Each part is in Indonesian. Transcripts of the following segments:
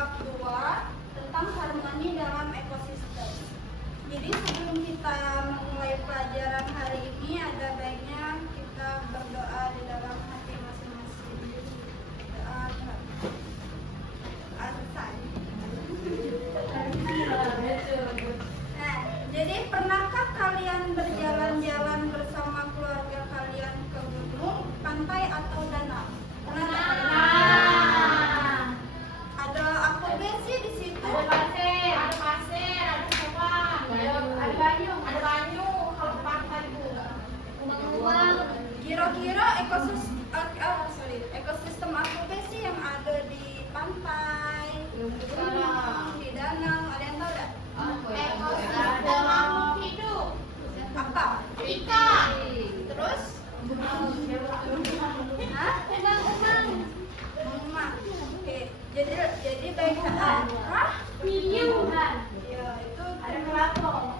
bab 2 tentang harmoni dalam ekosistem. Jadi sebelum kita memulai pelajaran hari ini, ada baiknya kita berdoa di dalam hati masing-masing. Doa jadi pernahkah kalian berjalan-jalan bersama keluarga kalian ke gunung, pantai atau danau? Pernah? Ada apa sih di situ? Ada pasir, ada sawah, ada banyu. Kalau ke pantai itu uang. Kira-kira ekosistem apa sih yang ada di pantai, di danau? Ada yang tahu nggak? Ekosistem makhluk hidup. Apa? Ikan. Terus? Hah? Umang. Oke. Jadi baik. Hah? Hiu. Ya, itu Ada kelapa.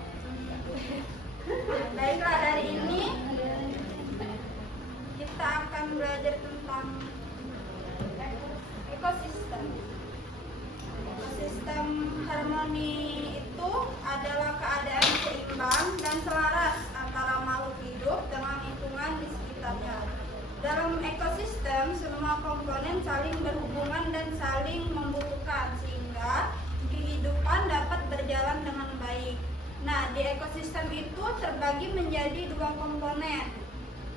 baiklah, hari ini kita akan belajar tentang ekosistem. Ekosistem harmoni itu adalah keadaan seimbang dan selaras antara makhluk hidup dengan lingkungan di sekitarnya. Dalam ekosistem, semua komponen saling berhubungan dan saling membutuhkan sehingga kehidupan dapat berjalan dengan baik. Nah, di ekosistem itu terbagi menjadi 2 komponen.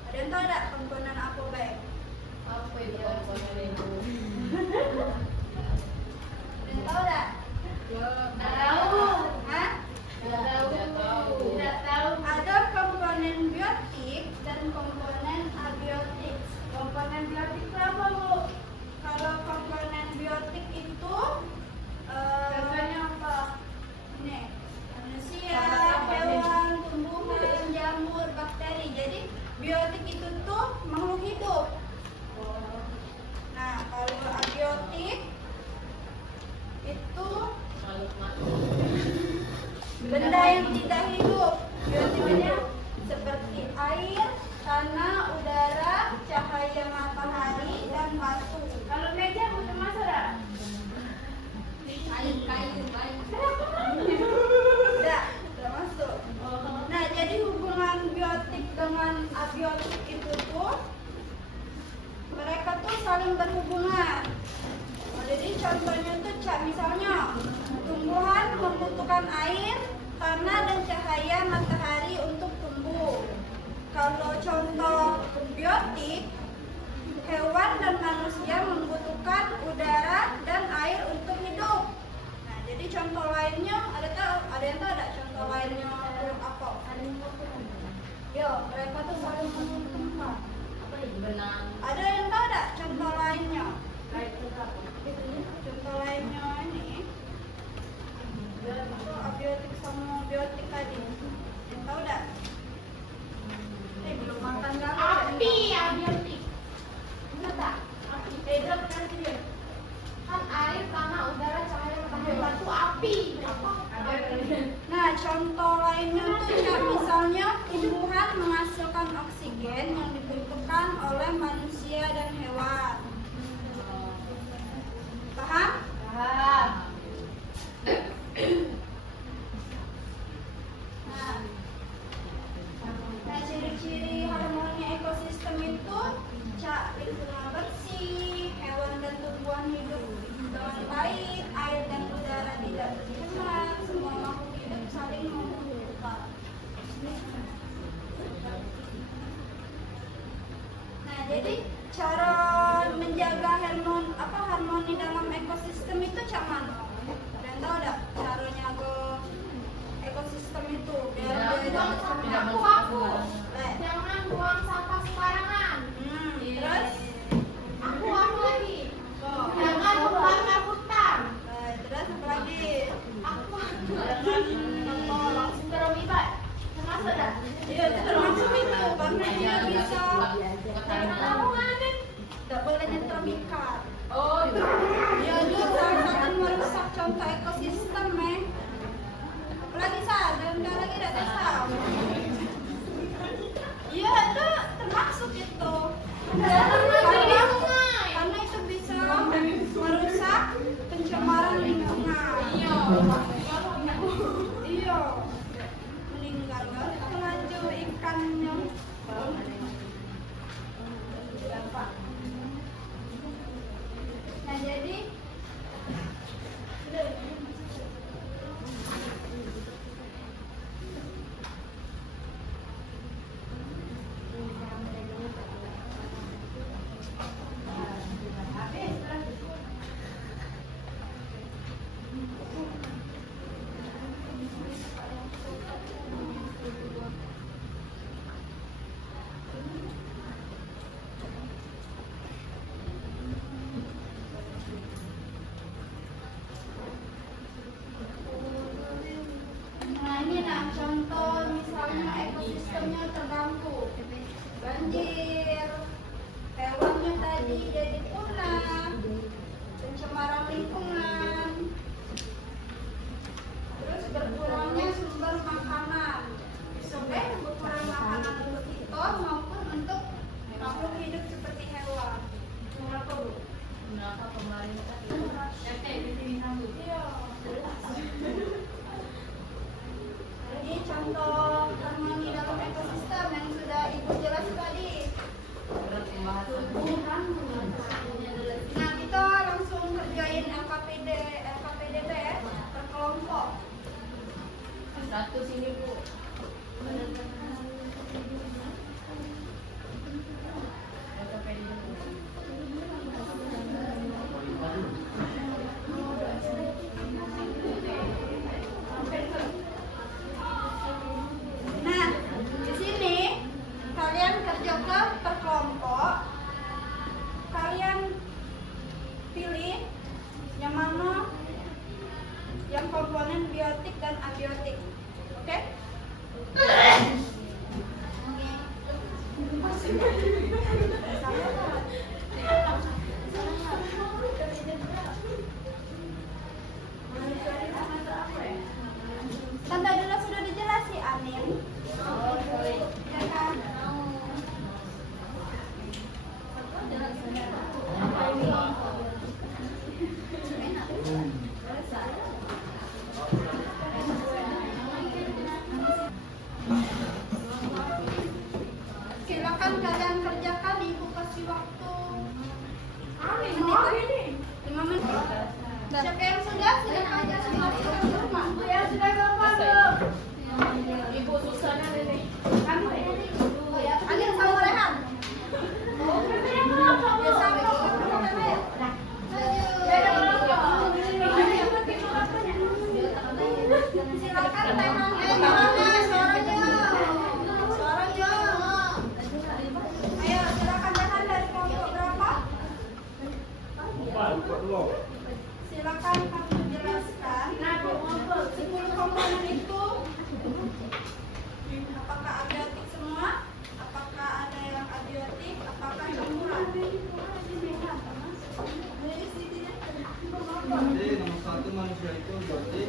Ada yang tahu tidak komponen apa baik? Apa itu komponen itu? Ada yang tahu tidak? Tahu. Hah? Tidak tahu. Ada komponen biotik dan komponen abiotik. Komponen biotik itu apa, Bu? Kalau komponen biotik itu Contohnya apa? ini manusia, hewan, tumbuhan, jamur, bakteri. Jadi biotik itu tuh makhluk hidup. Nah, kalau abiotik itu benda yang tidak hidup. Biotiknya seperti air, tanah, udara, cahaya matahari, dan batu. Kalau meja butuh masalah. Udah masuk. Nah, jadi hubungan biotik dengan abiotik itu tuh mereka tuh saling berhubungan. Jadi contohnya tuh misalnya tumbuhan membutuhkan air, tanah, dan cahaya matahari untuk tumbuh. Kalau contoh biotik, hewan dan manusia membutuhkan udara dan air untuk hidup. Nah, jadi contoh lainnya ada yang tahu ada contoh lainnya apa? Yo, mereka tuh saling menguntungkan. Benang. Ada yang tahu enggak contoh lainnya? Contoh lainnya ini. Itu abiotik sama biotik tadi. Yang tahu enggak? Belum makan galau. Api abiotik. Benar tak? Api. Beda benar dia. Kan air, tanah, udara, cahaya matahari, batu, api. Apa? Nah, contoh lainnya tuh ya, misalnya tumbuhan menghasilkan oksigen yang dibutuhkan oleh manusia dan hewan. Paham? Paham. Nah, ciri-ciri harmoni ekosistem itu lingkungan bersih, hewan dan tumbuhan hidup dengan baik, air dan udara tidak tercemar, semua makhluk hidup saling membutuhkan. Nah, jadi cara menjaga harmoni dalam ekosistem itu cuman kalian tahu enggak caranya ke ekosistem itu biar Aku. Jangan buang sampah sembarangan. Terus Aku lagi. oh, Jangan membakar hutan. terus apa lagi? Aku jangan terlibat. Termasuk dah. Iya, itu termasuk itu karena dia bisa Kamu kan? tidak boleh nyetrem ikan. Oh, Dia juga salah satu Iya. Meninggal kan laju ikannya. Nah jadi nah ini nah contoh misalnya ekosistemnya terganggu, banjir, hewannya tadi jadi punah, pencemaran lingkungan, terus berkurangnya sumber makanan, oke, berkurang makanan untuk kita maupun untuk makhluk hidup seperti hewan. Kenapa bu? Kenapa pemerintah Iya. Ini contoh harmoni dalam ekosistem yang sudah ibu jelas tadi. Nah kita langsung kerjain LKPDB per kelompok. Satu sini bu. Nah di sini kalian kerjakan per kelompok. Kalian pilih yang mana yang komponen biotik dan abiotik. Oke? Kan tadi sudah dijelasin Amin. Ya kan? Silakan kalian kerjakan, ibu kasih waktu 5 menit. Siapa yang sudah silakan kasih waktu ke rumah. Yang sudah gampang. Ibu Susana ini. Kamu Anin sama Rehan. Ya sama. Silakan Rehan. Gimana suaranya? Suaranya. Ayo silakan Rehan dari kelompok berapa? Silakan kamu jelaskan. 10 komponen itu apakah abiotik semua? Apakah ada yang abiotik? Apakah campuran? Jadi nomor 1 manusia itu biotik,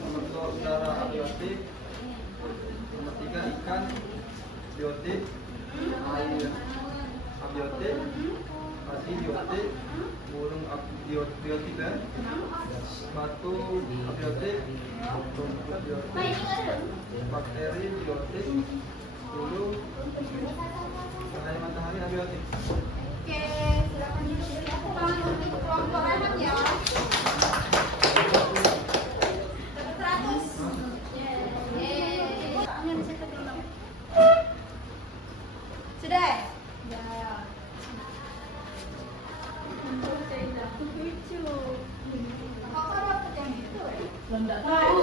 nomor 2 udara abiotik, nomor 3 ikan biotik, air abiotik, kasih biotik, burung biotik ya, batu abiotik, rumput biotik, bakteri biotik, bulu, cahaya matahari abiotik. Oke, silakan diberi tepuk tangan untuk kelompok Rehan ya. Dapat 100. Soalnya di situ belum. Sudah? Ya. Lucu. Kakak dapat yang itu ya? Enggak tahu.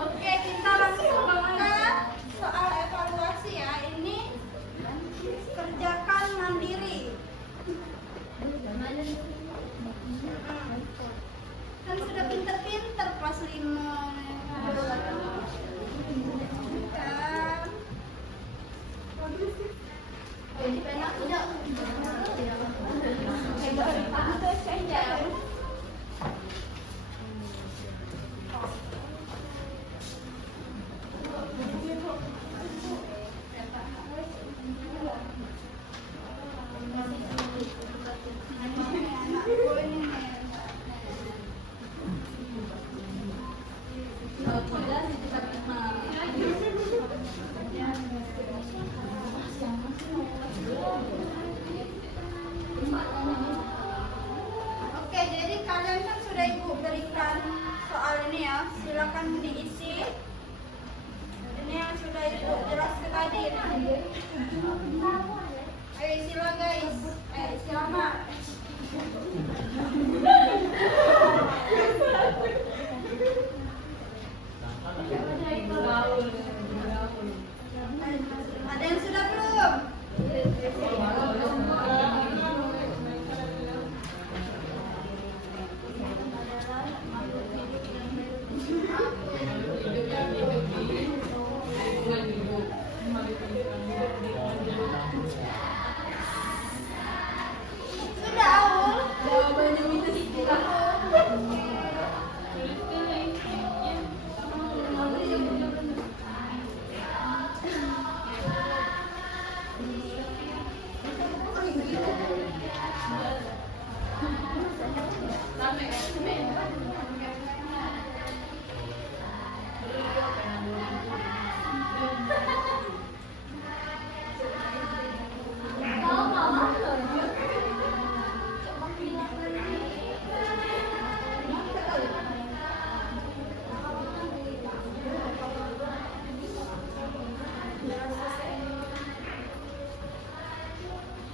Oke, kita langsung ke soal evaluasi ya. Ini kerjakan mandiri. Kan sudah pinter-pinter kelas 5. Kan. Jadi banyak tidak. silakan diisi. Ini yang sudah Ibu jelaskan tadi. Ayo sila guys. Sila Mak. Ada yang sudah belum? Sudah, Aul? Jawabannya minta istilah.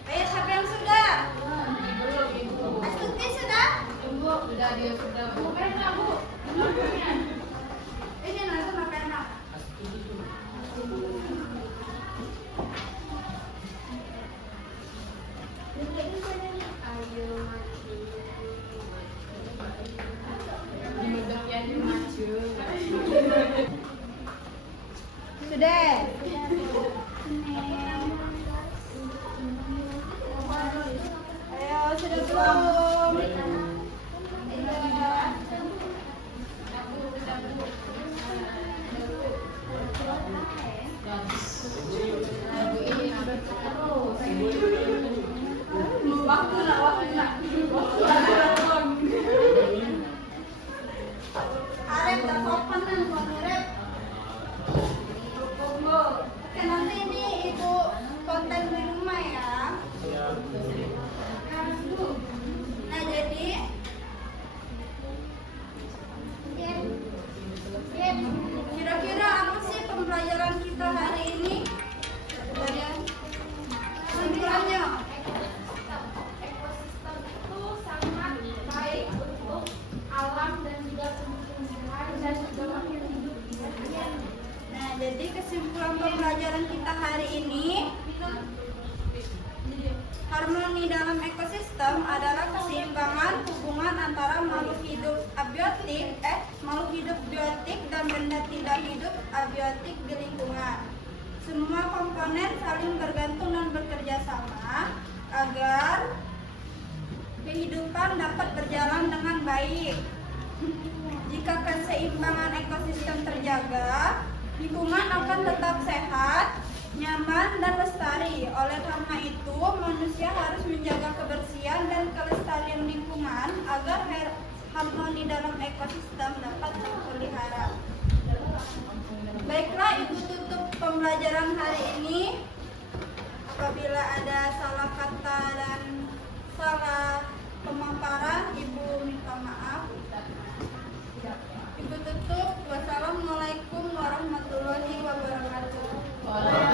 Ayo siapa yang sudah? Belum Ibu. Astuti sudah? Tunggu, sudah dia sudah Bu. Pena Bu. Ini nanti makan Mak. Dimedeknya di maju. Sudah. Ayo sudah belum? Lagu ini terus. Waktu nak. Arep tak sopan kan kalau Arep. Oke, nanti ini Ibu konten di rumah ya. Nah, jadi kira-kira apa sih pembelajaran kita hari ini? Kesimpulannya. Ekosistem itu sangat baik untuk alam dan juga tumbuh-tumbuhan dan juga makhluk hidup di dunia. Nah, jadi kesimpulan pembelajaran kita hari ini, harmoni dalam ekosistem adalah keseimbangan hubungan antara makhluk hidup abiotik, makhluk hidup biotik dan benda tidak hidup abiotik di lingkungan. Semua komponen saling bergantung dan bekerja sama agar kehidupan dapat berjalan dengan baik. Jika keseimbangan ekosistem terjaga, lingkungan akan tetap sehat, nyaman, dan lestari. Oleh karena itu, manusia harus menjaga kebersihan dan kelestarian lingkungan agar harmoni dalam ekosistem dapat terpelihara. Baiklah, Ibu tutup pembelajaran hari ini. Apabila ada salah kata dan salah pemaparan, Ibu minta maaf. Ibu tutup. Wassalamualaikum warahmatullahi wabarakatuh.